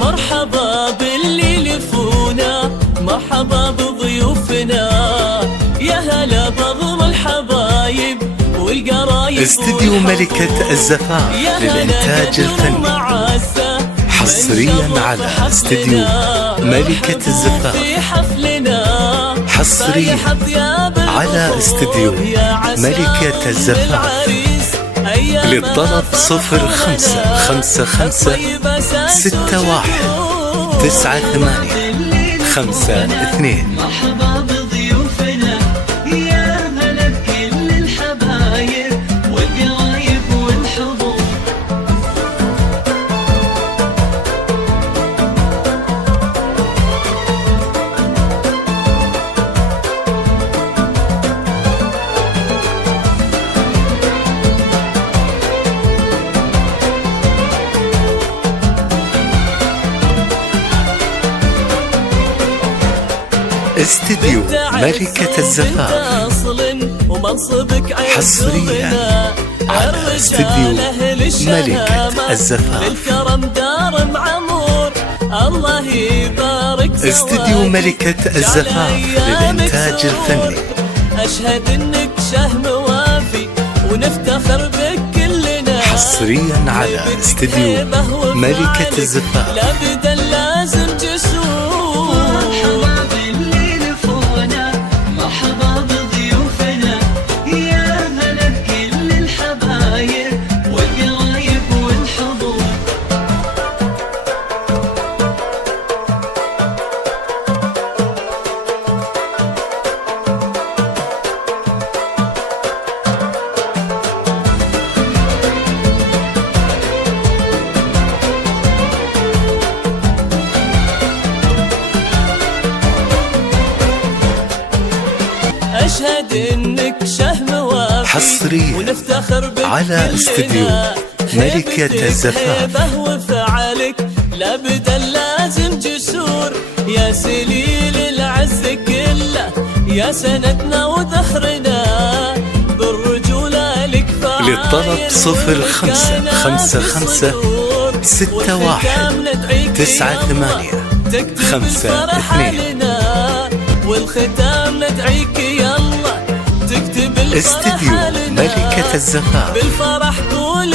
مرحبا باللي لفونا، مرحبا بضيوفنا، يا هلا بضم الحبايب والقرايب. استديو ملكة الزفاف للإنتاج الفني، حصريا على استديو ملكة الزفاف، حصريا على استديو ملكة الزفاف. للطلب 0556198152. مرحبا بضيوفنا، يا هلا بكل الحبايب والقرايب والحضور. استديو ملكة الزفاف، حصريا على استديو ملكة الزفاف. استديو ملكة الزفاف للإنتاج الفني. أشهد إنك شهم وافي ونفتخر بك كلنا، حصريا على استديو ملكة الزفاف. لابد لازم جسور. مرحبا باللي لفونا، مرحبا بضيوفنا، يا هلا بكل الحبايب والقرايب والحضور. أشهد إنك شهم وافي، حصريا ونفتخر بك على استديو ملكة الزفاف. وفعلك لابد لازم جسور، يا سليل العز كله، يا سندنا وذخرنا، بالرجولة لك فاعل. للطلب 0556198152. والختام ندعيك يلا تكتب استديو ملكة الزفاف، بالفرح طول